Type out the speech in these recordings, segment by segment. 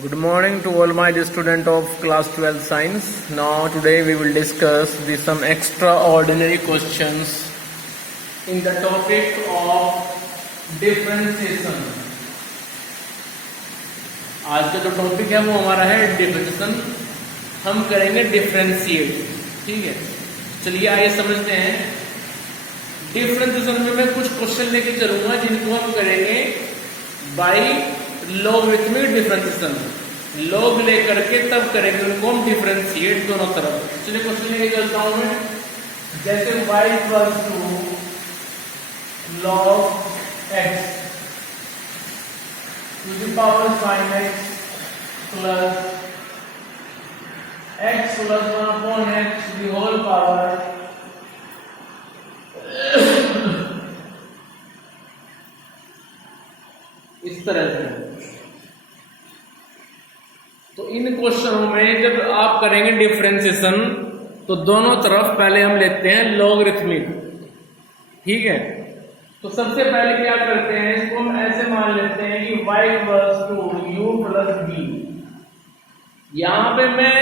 Good morning to all my dear student of class 12 science. Now today we will discuss some extraordinary questions in the topic of differentiation. आज का जो topic है वो हमारा है differentiation. हम करेंगे डिफरेंशिएट. ठीक है, चलिए आइए समझते हैं. डिफरेंशिएशन में मैं कुछ क्वेश्चन लेके चलूंगा जिनको हम करेंगे बाई लॉगरिथमिक डिफरेंशिएशन. लॉग लेकर के तब करेंगे उनको हम डिफरेंशिएट दोनों तरफ. चलिए क्वेश्चन लेके चलता हूं मैं. जैसे y equals to log x to the power sin x plus x plus 1 upon x to the whole power इस तरह से. तो इन क्वेश्चनों में जब आप करेंगे डिफरेंशिएशन तो दोनों तरफ पहले हम लेते हैं लॉगरिथमिक. ठीक है, तो सबसे पहले क्या करते हैं, इसको हम ऐसे मान लेते हैं कि y equals to u plus b. यहां पे मैं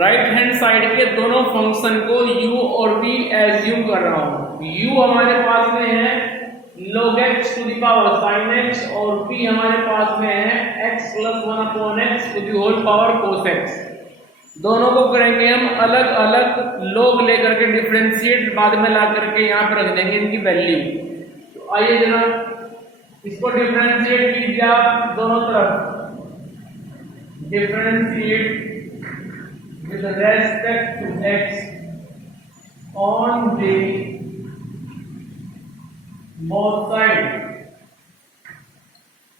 राइट हैंड साइड के दोनों फंक्शन को u और v एज्यूम कर रहा हूं. u हमारे पास में है log x to the power sin x और p हमारे पास में है x plus 1 upon x to the whole power cos x. दोनों को करेंगे हम अलग अलग log लेकर के डिफरेंशिएट, बाद में ला करके यहाँ पे रख देंगे इनकी वैल्यू. तो आइए जरा इसको डिफरेंशिएट कीजिए आप दोनों तरफ. Differentiate with respect to x on the both side.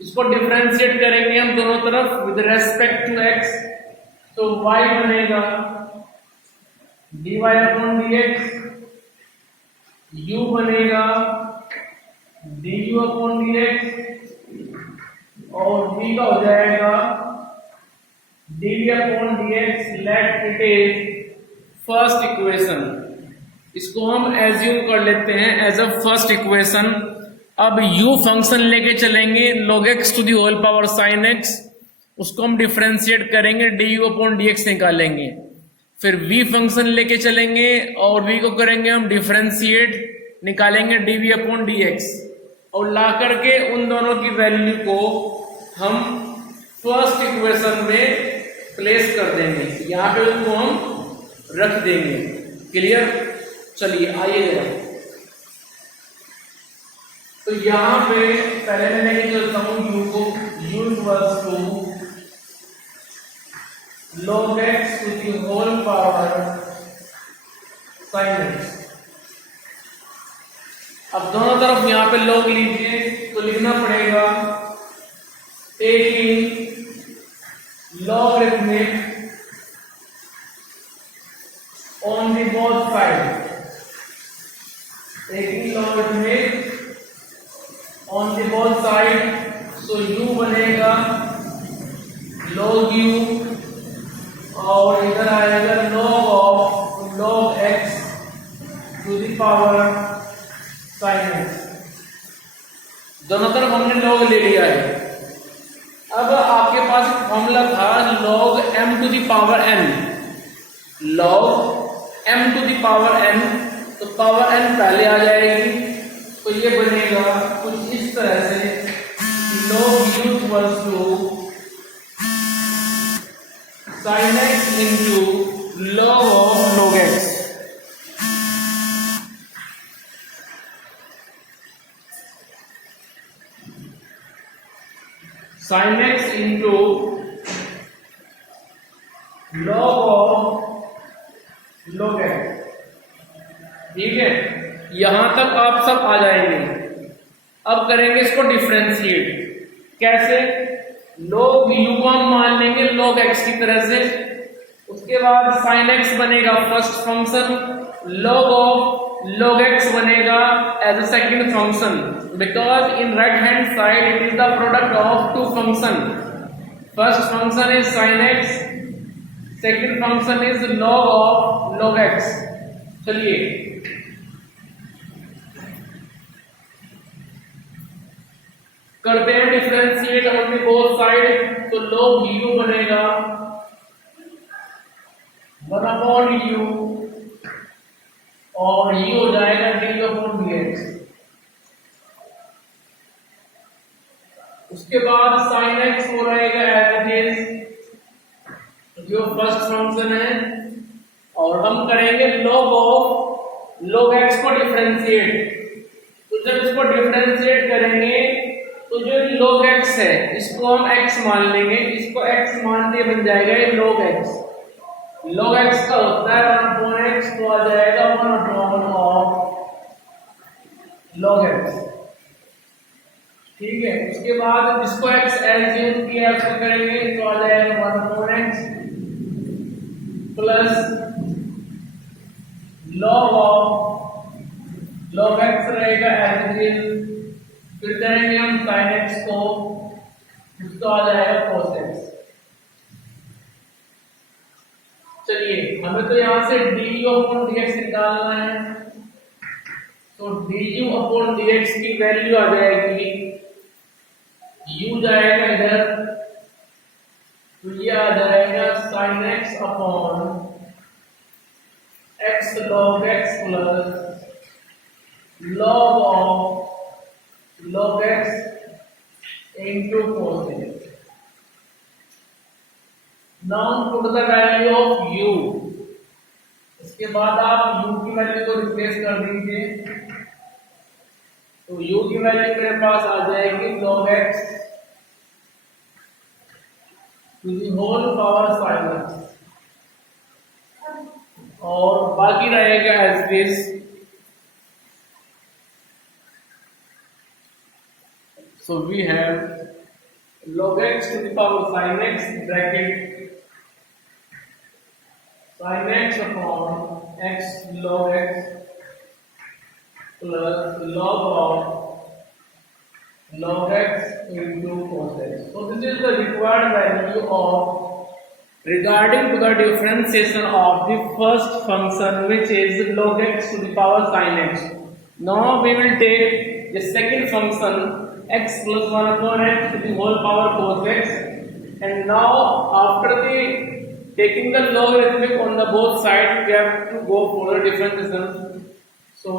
इसको डिफरेंशिएट करेंगे हम दोनों तरफ विद रेस्पेक्ट टू x. तो y बनेगा dy अपॉन dx, u बनेगा du अपॉन dx और v का हो जाएगा dv upon dx. Let it is first equation. इसको हम एज्यूम कर लेते हैं एज अ फर्स्ट इक्वेशन. अब u फंक्शन लेके चलेंगे log x to the whole power sin x. उसको हम डिफरेंशिएट करेंगे, du अपॉन dx निकालेंगे. फिर v फंक्शन लेके चलेंगे और v को करेंगे हम डिफरेंशिएट, निकालेंगे dv अपॉन dx और ला करके उन दोनों की वैल्यू को हम फर्स्ट इक्वेशन में प्लेस कर देंगे. यहाँ पे उनको हम रख देंगे. क्लियर? चलिए आइए जरा. तो यहाँ पे पहले मैं लेके चलता हूँ u को. u equals to log x to the whole power sin x. अब दोनों तरफ यहां पे log लीजिए तो लिखना पड़ेगा taking logarithmic on the both side. taking logarithmic on the both side. so u बनेगा log u और इधर आएगा log x to the power sin x. दोनों तरफ हमने log ले लिया है. अब आपके पास फॉर्मूला था log m to the power n. log m to the power n, तो पावर n पहले आ जाएगी. तो ये बनेगा कुछ इस तरह से log u equals to sin x into log of log x. sin x into log of log x. ठीक है, यहां तक आप सब आ जाएंगे. अब करेंगे इसको डिफरेंशिएट. कैसे? log u को हम मान लेंगे log x की तरह से. उसके बाद sin x बनेगा first function, log of log x बनेगा as a second function. Because in right hand side it is the product of two function. First function is sin x, second function is log of log x. चलिए करते हैं differentiate on the both side. तो log u बनेगा 1/u और u हो जाएगा du/dx। उसके बाद sin x हो रहेगा एज इट इज, जो फर्स्ट फंक्शन है, और हम करेंगे log x को डिफरेंशिएट। तो जब इसको डिफरेंशिएट करेंगे तो जो log x है इसको हम x मान लेंगे, इसको x मान दिए बन जाएगा ये log x। log x का होता है 1/x, तो आ जाएगा 1/of log x। ठीक है, उसके बाद इसको x एज्यूम किया उसको करेंगे तो आ जाएगा 1/x प्लस log x रहेगा एज इट इज। फिर करेंगे हम sin x को, तो आ जाएगा cos x। चलिए हमें तो यहां से du/dx निकालना है, तो du/dx की वैल्यू आ जाएगी, u जाएगा इधर, तो ये आ जाएगा sin x upon x log x plus log x into cos x। Now put the value of u। इसके बाद आप u की वैल्यू को रिप्लेस कर दीजिए, तो u की वैल्यू मेरे पास आ जाएगी log x to the whole power sin x, और बाकी रहेगा as it is. So we have log x to the power sin x bracket sin x upon x log x plus log of log x into cos x। So this is the required value of regarding to the differentiation of the first function, which is log x to the power sin x. Now we will take the second function x plus 1/x to the whole power cos x, and now after the taking the logarithmic on the both sides we have to go for the differentiation। So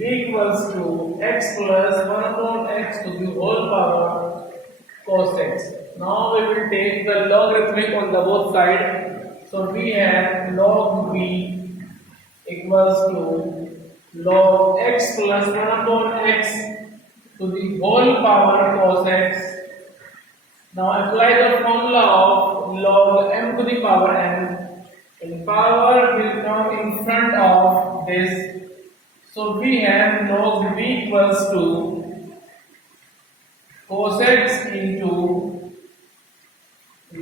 v equals to x plus 1/x to the whole power cos x। Now we will take the logarithmic on the both sides, so we have log v equals to log x plus 1/x to the whole power cos x। Now apply the formula of log m to the power n, and power will come in front of this, so we have log v equals to cos x into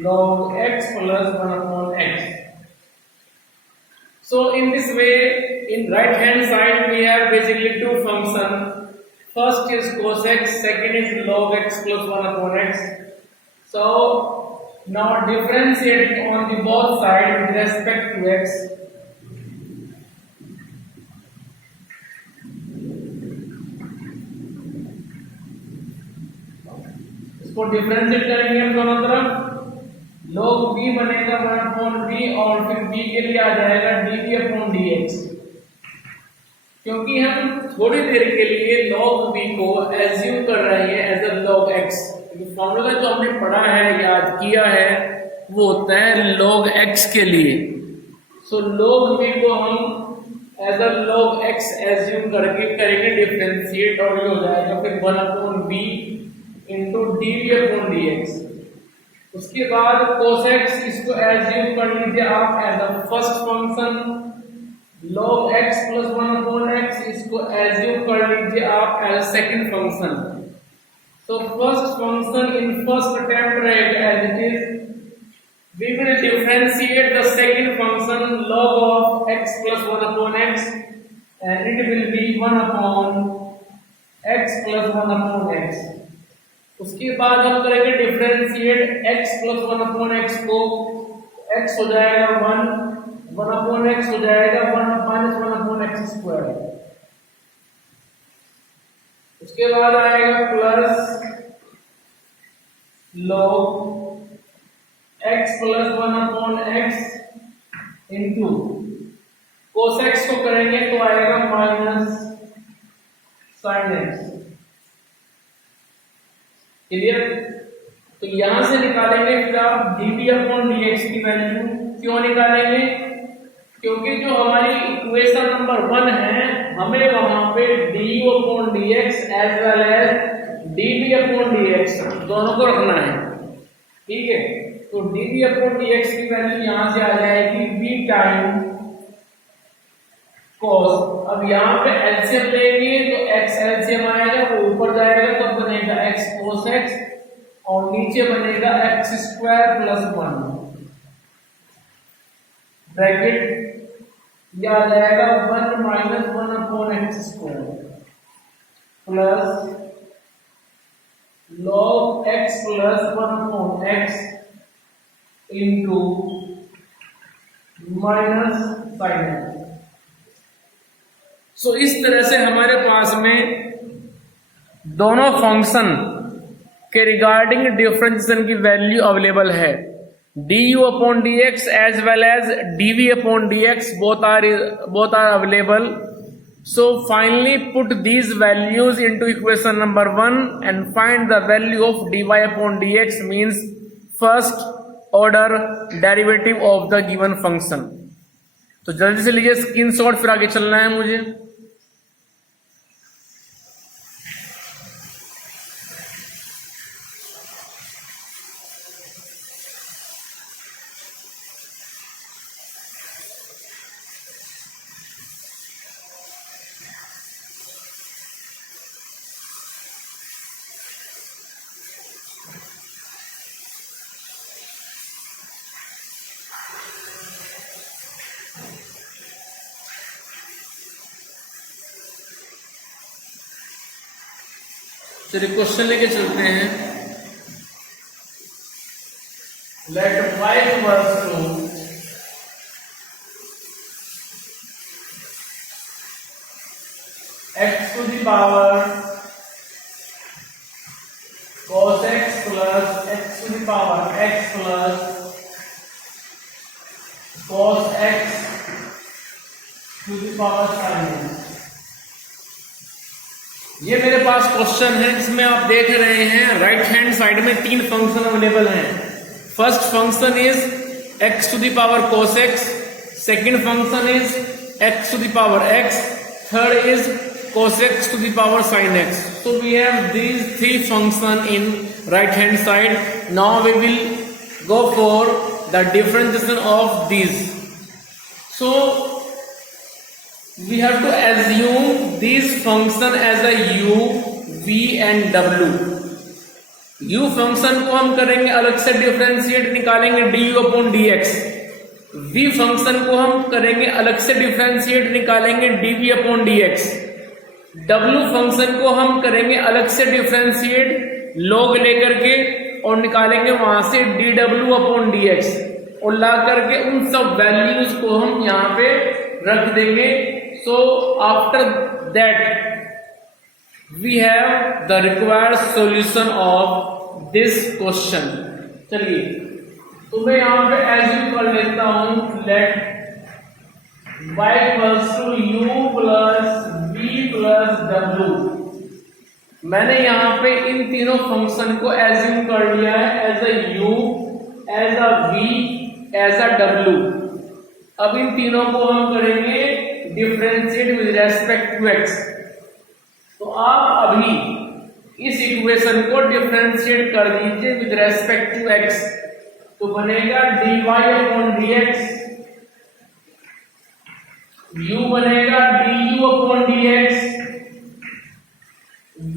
log x plus 1/x। So in this way, in right hand side we have basically two functions, first is cos x, second is log x plus 1/x। So now differentiating on the both sides with respect to x। इसको differentiate करेंगे हम दोनों तरफ, log v बनेगा 1/v और फिर v के लिए आ जाएगा dv/dx। क्योंकि हम थोड़ी देर के लिए log v को एज्यूम कर रहे हैं as a log x, formula जो हमने पढ़ा है याद किया है वो होता है log x के लिए। सो log v को हम as a log x assume करके करेंगे डिफरेंशिएट, और ये हो जाएगा फिर 1/v इंटू dv/dx। उसके बाद cos x इसको एज्यूम कर लीजिए आप as a first function, log x plus 1/x इसको एज्यूम कर लीजिए आप एज सेकंड फंक्शन। तो first function in first attempt रहेगा as it is, we will differentiate the second function log of x plus 1/x, and it will be 1/x plus 1/x। उसके बाद हम करेंगे डिफरेंशिएट x plus 1/x को, x हो जाएगा 1/x हो जाएगा 1 - 1/x²। उसके बाद आएगा plus log x plus 1/x into cos x को करेंगे तो आएगा माइनस sin x। क्लियर? तो यहां से निकालेंगे फिर आप dv/dx की वैल्यू। क्यों निकालेंगे? क्योंकि जो हमारी इक्वेशन नंबर 1 है हमें वहां पे du/dx as well as dv/dx दोनों को रखना है। ठीक है, तो dv/dx की वैल्यू यहां से आ जाएगी v टाइम cos। अब यहाँ पे एलसीएम लेंगे तो x एलसीएम आएगा, वो ऊपर जाएगा तो बनेगा x cos x और नीचे बनेगा x² प्लस 1 ब्रैकेट, यह आ जाएगा 1 minus 1/x² plus log x plus 1/x into minus sin x। सो इस तरह से हमारे पास में दोनों फंक्शन के रिगार्डिंग डिफरेंशिएशन की वैल्यू अवेलेबल है। du/dx as well as dv/dx both are available. So finally put these values into equation number 1 and find the value of dy/dx means first order derivative of the given function. तो जल्दी से लीजिए screenshot, फिर आगे चलना है मुझे। चलिए क्वेश्चन लेके चलते हैं। Let y equals to x to the power cos x plus x to the power x plus cos x to the power sin x। ये मेरे पास क्वेश्चन है जिसमें आप देख रहे हैं राइट हैंड साइड में 3 फंक्शन अवेलेबल हैं। First function is x to the power cos x, second function is x to the power x, third is cos x to the power sin x। So we have these 3 function in right hand side. Now we will go for the differentiation of these. So we have to assume these function as a u, v and w. u function को हम करेंगे अलग से differentiate, निकालेंगे du/dx। v function को हम करेंगे अलग से डिफरेंशिएट, निकालेंगे dv/dx। w फंक्शन को हम करेंगे अलग से डिफरेंशिएट log लेकर के और निकालेंगे वहां से dw/dx और ला करके उन सब वैल्यूज को हम यहाँ पे रख देंगे। So after that we have the required solution of this question. चलिए तो मैं यहाँ पे एज्यूम कर लेता हूँ let y equals to u plus v plus w। मैंने यहाँ पे इन तीनों फंक्शन को एज्यूम कर लिया है as a u, as a v, as a w। अब इन तीनों को हम करेंगे differentiate with respect to x। तो आप अभी इस इक्वेशन को डिफरेंशिएट कर दीजिए विद रेस्पेक्ट टू x, तो बनेगा dy/dx, u बनेगा du/dx,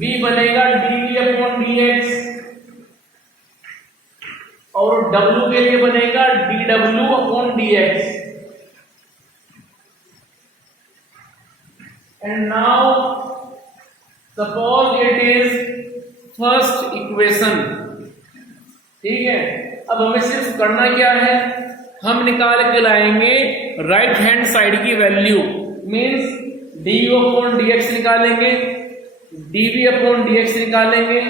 v बनेगा dv/dx और w के लिए बनेगा dw/dx। And now suppose it is first equation। ठीक है, अब हमें सिर्फ करना क्या है, हम निकाल के लाएंगे राइट हैंड साइड की वैल्यू, मींस du/dx निकालेंगे, dv/dx निकालेंगे,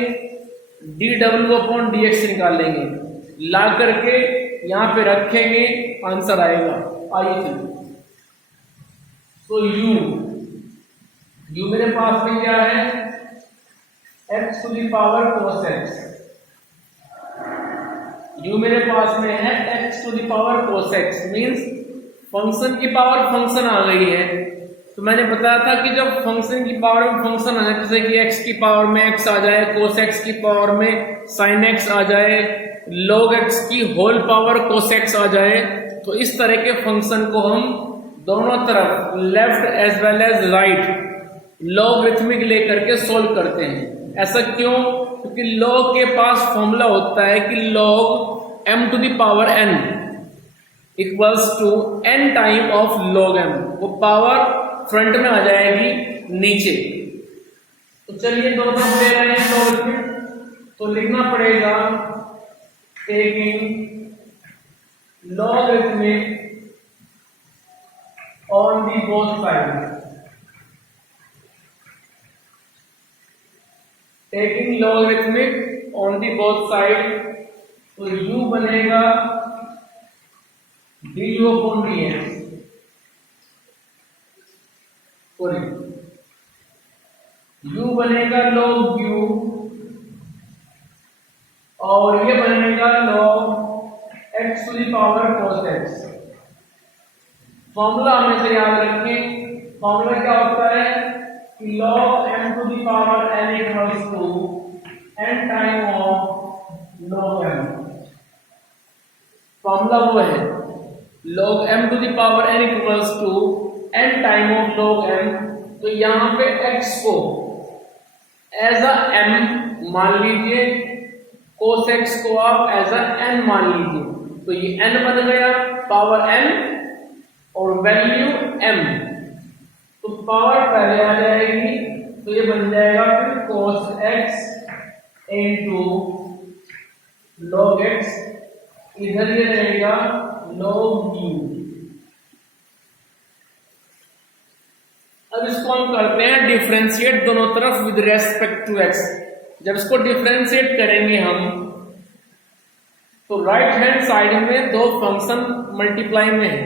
dw/dx निकालेंगे, ला करके यहाँ पे रखेंगे, आंसर आएगा। आइए चलिए, तो u मेरे पास में क्या है, x⁴ u मेरे पास में है x⁴ मीन्स फंक्शन की पावर फंक्शन आ गई है। तो मैंने बताया था कि जब फंक्शन की पावर में फंक्शन आ जाए, जैसे कि x की पावर में x आ जाए, cos x की पावर में sin x आ जाए, log x की होल पावर cos x आ जाए, तो इस तरह के फंक्शन को हम दोनों तरफ left as well as right logarithmic लेकर के सोल्व करते हैं। ऐसा क्यों? क्योंकि log के पास फॉर्मूला होता है कि log m⁴n equals to n time of log m, वो पावर फ्रंट में आ जाएगी नीचे। तो चलिए दोनों तरफ ले रहे हैं लॉगरिथमिक, तो लिखना पड़ेगा taking logarithmic on the both side, taking logarithmic on the both side, तो u बनेगा du/dx, सॉरी u बनेगा log u और ये बनेगा log x⁴ cos x। Formula हमेशा याद रखें, फॉर्मूला क्या होता है कि log m⁴n equals to n time of log m, formula वो है log m⁴n equals to n time of log m। तो यहां पे x को एज अ m मान लीजिए, cos x को आप एज अ n मान लीजिए, तो ये n बन गया, पावर n और वैल्यू m, तो पावर पहले आ जाएगी, तो ये बन जाएगा फिर cos x into log x, इधर ये रहेगा log u। अब इसको हम करते हैं डिफरेंशिएट दोनों तरफ विद रेस्पेक्ट टू x। जब इसको डिफरेंशिएट करेंगे हम, तो राइट हैंड साइड में दो फंक्शन मल्टीप्लाई में है,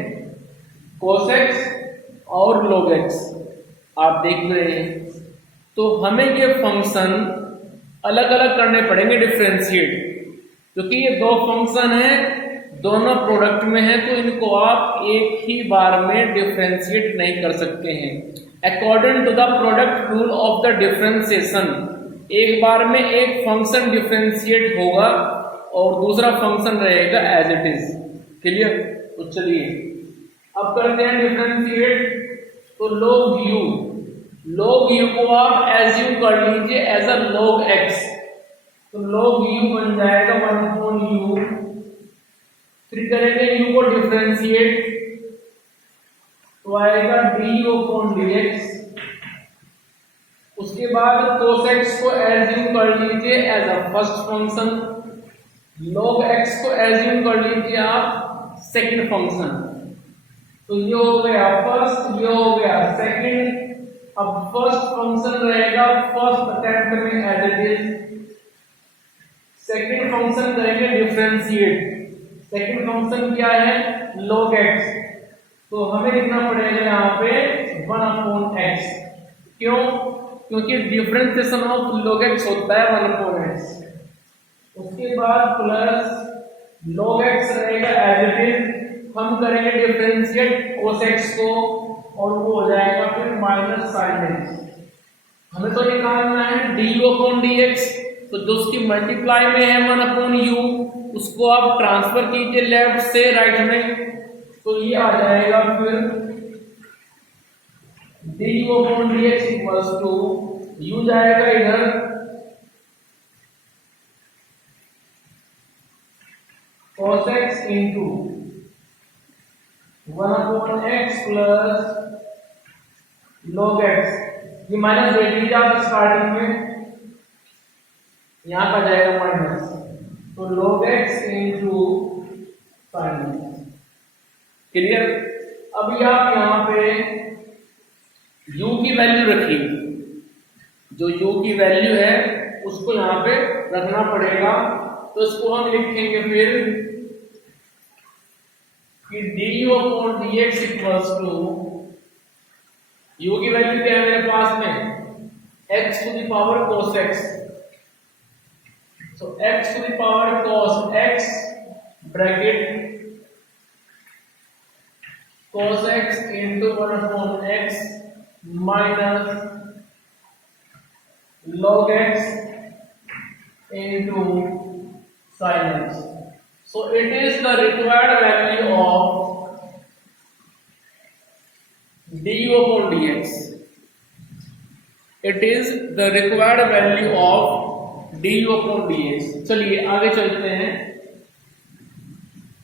cos x और log x, आप देख रहे हैं। तो हमें ये फंक्शन अलग अलग करने पड़ेंगे डिफरेंशिएट, क्योंकि ये दो फंक्शन है, दोनों प्रोडक्ट में है, तो इनको आप एक ही बार में डिफरेंशिएट नहीं कर सकते हैं। According to the product rule of the differentiation, एक बार में एक फंक्शन डिफरेंशिएट होगा और दूसरा फंक्शन रहेगा एज इट इज। क्लियर? तो चलिए अब करते हैं डिफरेंशिएट। तो log u को आप एज्यूम कर लीजिए एज अ log x, तो log u बन जाएगा 1/u, फिर करेंगे u को डिफरेंशिएट, तो आएगा du/dx। उसके बाद cos x को एज्यूम कर लीजिए as a first function, log x को एज्यूम कर लीजिए आप सेकंड फंक्शन, तो ये हो गया फर्स्ट, ये हो गया सेकंड। अब फर्स्ट फंक्शन रहेगा फर्स्ट अटेम्प्ट में as it is, second function करेंगे डिफरेंशिएट, सेकंड फंक्शन क्या है log x, तो हमें लिखना पड़ेगा यहाँ पे 1/x। क्यों? क्योंकि डिफरेंशिएशन ऑफ log x होता है 1/x। उसके बाद प्लस log x रहेगा एज इट इज, हम करेंगे डिफरेंशिएट cos x को और वो हो जाएगा फिर माइनस sin x। हमें तो निकालना है du/dx, तो जो उसकी मल्टीप्लाई में है 1/u, उसको आप ट्रांसफर कीजिए लेफ्ट से राइट में, तो ये आ जाएगा फिर du/dx इक्वल्स टू u जाएगा इधर cos x into 1/x plus log x, ये माइनस दे दीजिए आप स्टार्टिंग में, यहां पर जाएगा माइनस, तो log x into sin x। Clear? अभी आप यहां पे u की वैल्यू रखिए, जो u की वैल्यू है उसको यहाँ पे रखना पड़ेगा। तो इसको हम लिखेंगे फिर कि du upon dx equals to, u की वैल्यू क्या है मेरे पास में, x to the power cos x, so x to the power cos x bracket cos x into 1 upon x minus log x into sin x. So it is the required value of du upon dx. It is the required value of du upon dx. चलिए आगे चलते हैं।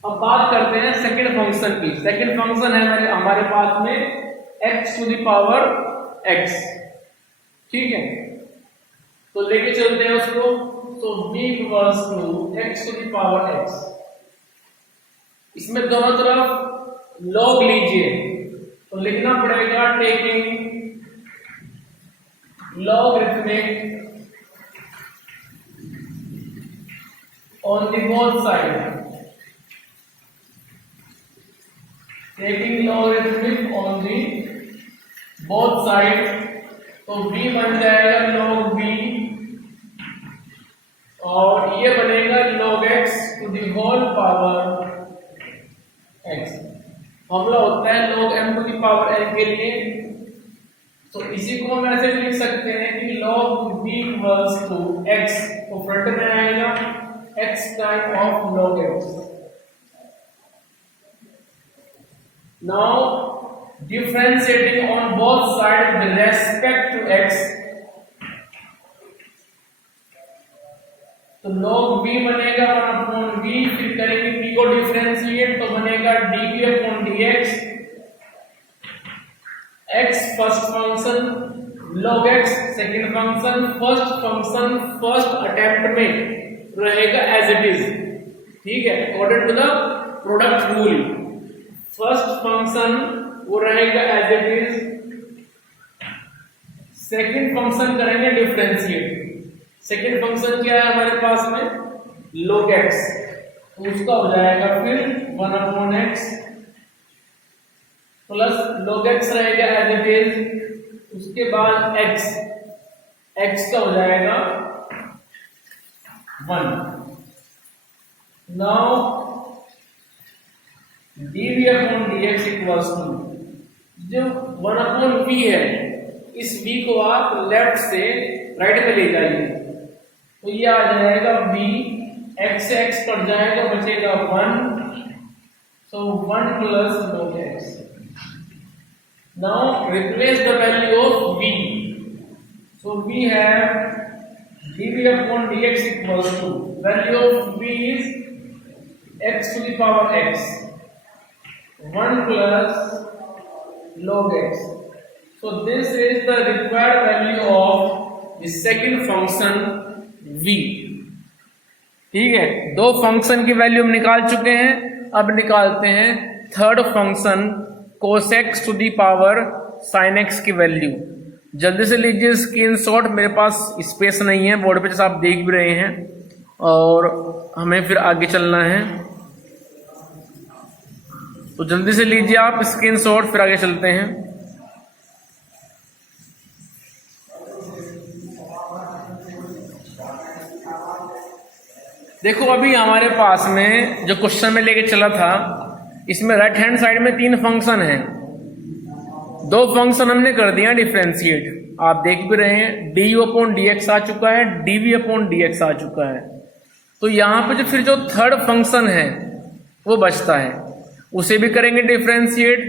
अब बात करते हैं second function की। Second function है हमारे पास में x to the power x, ठीक है, तो लेके चलते हैं उसको। तो v equals to x to the power x, इसमें दोनों तरफ log लीजिए तो लिखना पड़ेगा taking logarithmic on the both side, taking logarithmic on the both side, तो b बन जाएगा log b और ये बनेगा log x to the whole power x। Formula होता है log m to the power n के लिए, तो इसी को हम ऐसे लिख सकते हैं कि log b equals to x, तो फ्रंट में आएगा x time of log x। Now differentiating on both side with respect to x, तो log b बनेगा 1 अपॉन v, फिर करेंगे b को डिफरेंशिएट तो बनेगा db upon dx, x first function, log x second function, first function first attempt में रहेगा as it is, ठीक है, according to the product rule. First function वो रहेगा as it is, second function करेंगे डिफरेंशिएट। सेकंड फंक्शन क्या है हमारे पास में, log x, तो उसका हो जाएगा फिर 1 upon x plus log x रहेगा एज इट इज, उसके बाद x का हो जाएगा 1। Now dv upon dx equals to, जो 1 अपॉन v है, इस v को आप लेफ्ट से राइट में ले जाइए, तो ये आ जाएगा v, x से x कट जाएगा, बचेगा 1, so 1 plus log x। Now replace the value of v. So we have dv upon dx equals to, value of v is x to the power x, 1 plus log x. So this is the required value of the second function v। ठीक है, दो function की value हम निकाल चुके हैं, अब निकालते हैं third function cos x to the power sin x की वैल्यू। जल्दी से लीजिए स्क्रीनशॉट, मेरे पास स्पेस नहीं है बोर्ड पे, जैसा आप देख भी रहे हैं, और हमें फिर आगे चलना है, तो जल्दी से लीजिए आप स्क्रीनशॉट, फिर आगे चलते हैं। देखो अभी हमारे पास में जो क्वेश्चन में लेके चला था, इसमें राइट हैंड साइड में 3 फंक्शन हैं, 2 फंक्शन हमने कर दिया डिफरेंशिएट, आप देख भी रहे हैं, du अपॉन dx आ चुका है, dv अपॉन dx आ चुका है। तो यहाँ पे जो फिर जो थर्ड फंक्शन है वो बचता है, उसे भी करेंगे डिफरेंशिएट,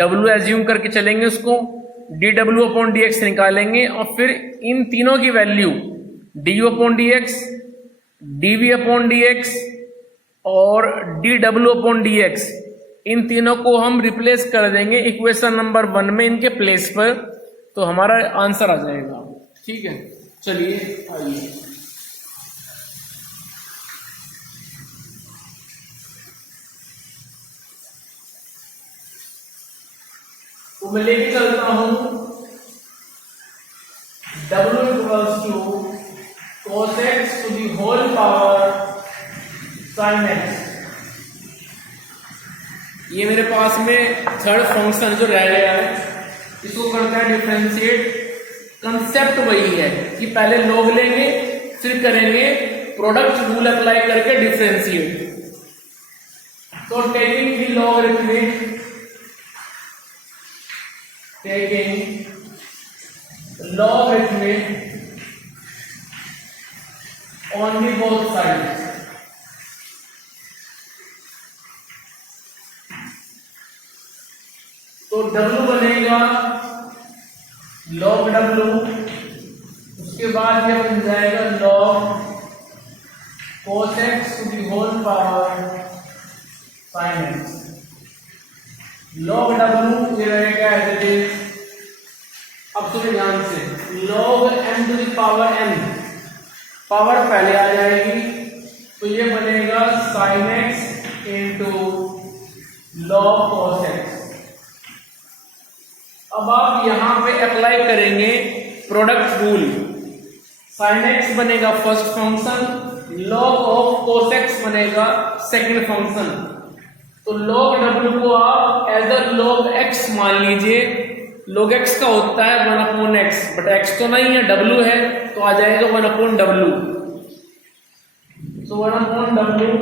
w एज्यूम करके चलेंगे, उसको dw अपॉन dx निकालेंगे, और फिर इन तीनों की value du upon dx, dv upon dx और dw अपॉन dx, इन तीनों को हम रिप्लेस कर देंगे इक्वेशन नंबर 1 में इनके प्लेस पर, तो हमारा आंसर आ जाएगा। ठीक है, चलिए आइए तो मैं लेके चलता हूं w equals to cos x to the whole power sin x। ये मेरे पास में थर्ड फंक्शन जो रह गया है इसको करता है डिफरेंशिएट। कंसेप्ट वही है कि पहले log लेंगे फिर करेंगे प्रोडक्ट रूल अप्लाई करके डिफरेंशिएट। तो taking the logarithmic on the both sides, तो W बनेगा log W, उसके बाद ये बन जाएगा log cos x to the whole power sin x। log W ये रहेगा एज इट इज। अब सुनिए ध्यान से, log m to the power n, power पहले आ जाएगी तो ये बनेगा sin x into log cos x। अब आप यहां पे अप्लाई करेंगे प्रोडक्ट रूल। sin x बनेगा first function, log of cos x बनेगा सेकंड फंक्शन। तो log w को आप एज अ log x मान लीजिए। log x का होता है 1/x, बट x तो नहीं है, w है, तो आ जाएगा 1/w। so 1/w,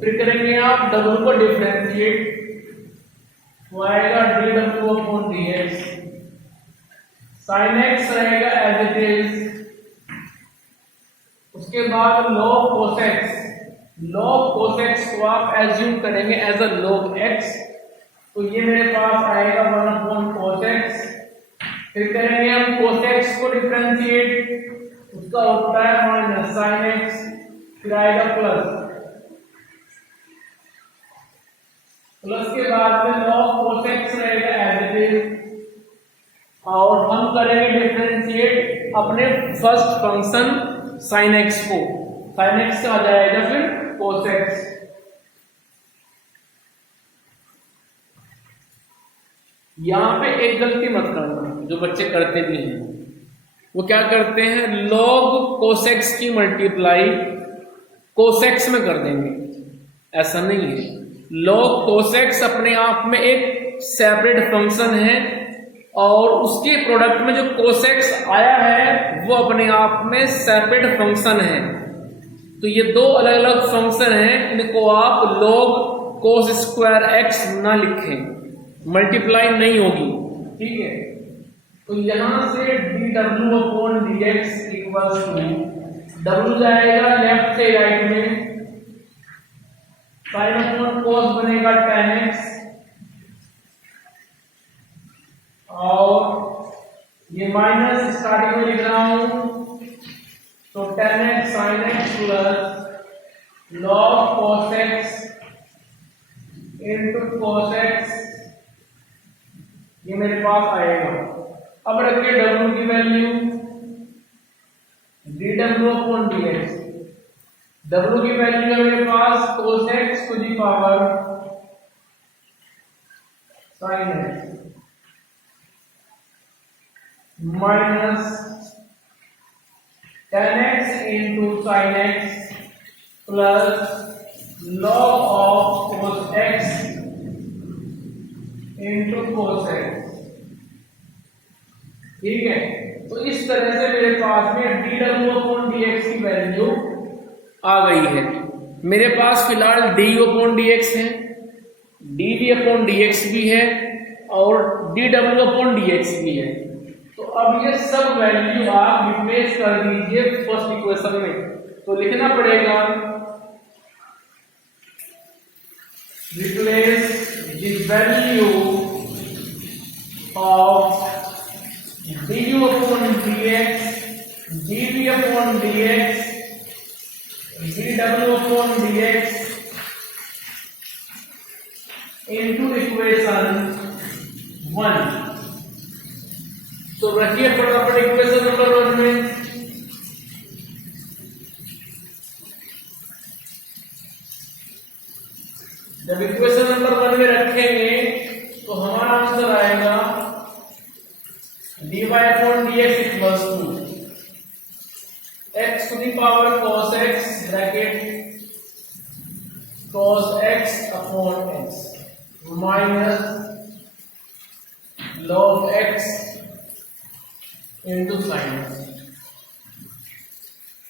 फिर करेंगे आप w को डिफरेंशिएट, वो आएगा dw/dx। sin x रहेगा एज इट इज, उसके बाद log cos x, log cos x को आप एज्यूम करेंगे एज अ log x, तो ये मेरे पास आएगा 1/cos x। फिर करेंगे हम cos x को डिफरेंशिएट, उसका होता है माइनस sin x, फिर आएगा प्लस के बाद में log cos x रहेगा एज इट इज, और हम करेंगे डिफरेंशिएट अपने फर्स्ट फंक्शन sin x को। sin x आ जाएगा फिर cos x। यहां पे एक गलती मत करना जो बच्चे करते भी हैं, वो क्या करते हैं, log cos x की मल्टीप्लाई cos x में कर देंगे। ऐसा नहीं है, log cos x अपने आप में एक सेपरेट फंक्शन है और उसके प्रोडक्ट में जो cos x आया है वो अपने आप में सेपरेट फंक्शन है। तो ये दो अलग अलग फंक्शन हैं, इनको आप log cos स्क्वायर x ना लिखें, मल्टीप्लाई नहीं होगी, ठीक है। तो यहां से dw/dx इक्वल्स टू w जाएगा लेफ्ट से राइट में, sin cos बनेगा tan x, और ये माइनस स्टार्टिंग में लिख रहा हूं, तो tan x sin x plus log cos x into cos x, ये मेरे पास आएगा। अब रखिए w की वैल्यू dw/dx, w की वैल्यू है मेरे पास cos x to the power sin x minus tan x into sin x plus log of cos x into cos x, ठीक है। तो इस तरह से मेरे पास में dw/dx की वैल्यू आ गई है। मेरे पास फिलहाल du/dx है, dv/dx भी है और dw/dx भी है। तो अब ये सब वैल्यू आप रिप्लेस कर दीजिए फर्स्ट इक्वेशन में। तो लिखना पड़ेगा replace the value of du/dx, dv/dx, dw/dx into equation 1। तो रखिए फटाफट इक्वेशन नंबर 1 में, जब इक्वेशन नंबर 1 में रखेंगे तो हमारा आंसर आएगा dy/dx equals to x to the power cos x upon x minus log x into sine x।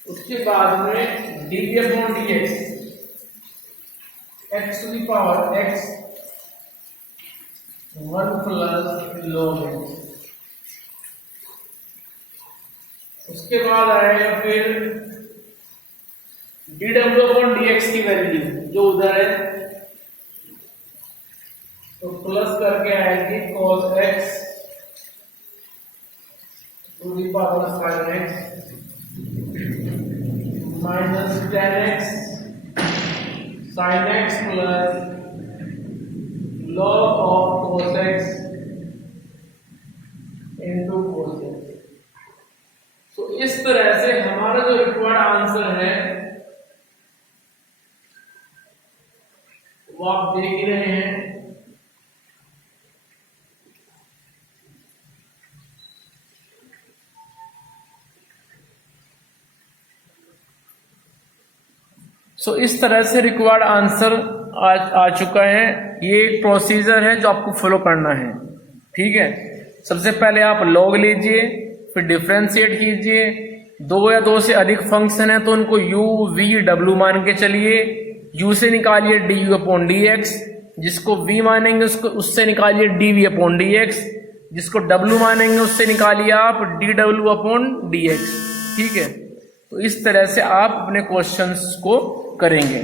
उसके बाद में dv upon dx x to the power x 1 plus log x। उसके बाद आएगा फिर dw अपॉन dx की value जो उधर है, तो प्लस करके आएगी cos x to the power sin x minus tan x sin x plus log of cos x into cos x। तो इस तरह से हमारा जो रिक्वायर्ड आंसर है वो आप देख ही रहे हैं। इस तरह से रिक्वायर्ड आंसर आ चुका है। ये एक प्रोसीजर है जो आपको फॉलो करना है, ठीक है। सबसे पहले आप लॉग लीजिए, फिर डिफरेंशिएट कीजिए। 2 या 2 से अधिक फंक्शन है तो उनको u v w मान के चलिए। u से निकालिए du अपॉन dx, जिसको v मानेंगे उसको उससे निकालिए dv अपॉन dx, जिसको w मानेंगे उससे निकालिए आप dw अपॉन dx, ठीक है। तो इस तरह से आप अपने क्वेश्चंस को करेंगे।